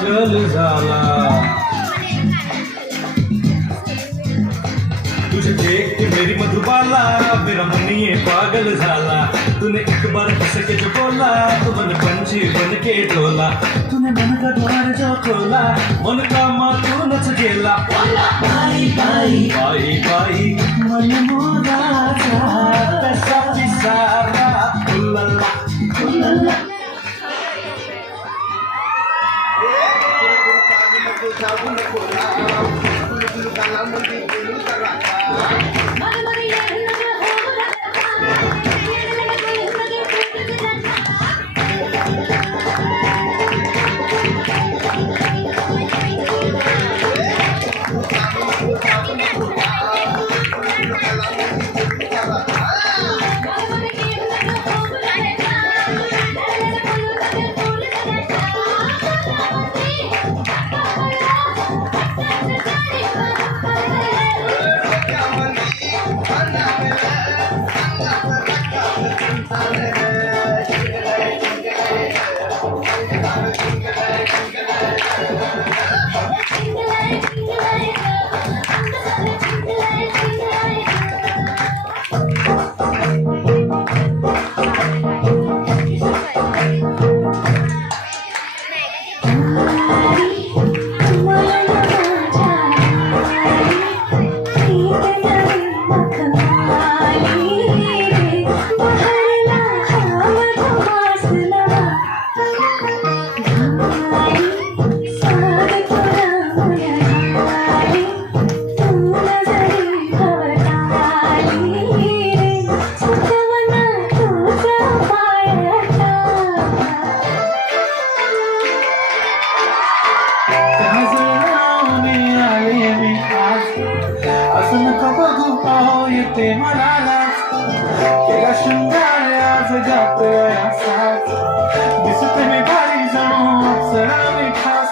पागल झाला. तुझे देख के मेरी मधुबाला मेरा मन ये पागल झाला. तूने एक बार हंस के जो बोला तो मन पंछी बन के डोला. तूने मन का द्वार जो खोला मन का मातूनच गेला. बाई बाई बाई बाई मन मोराचा तसा पिसारा. उल्लला उल्लला. असं नको बघू पाहो येते मनाला. केला शृंगार आज जातोय असाच. दिसते मी भारी जणू अप्सरा मी खास.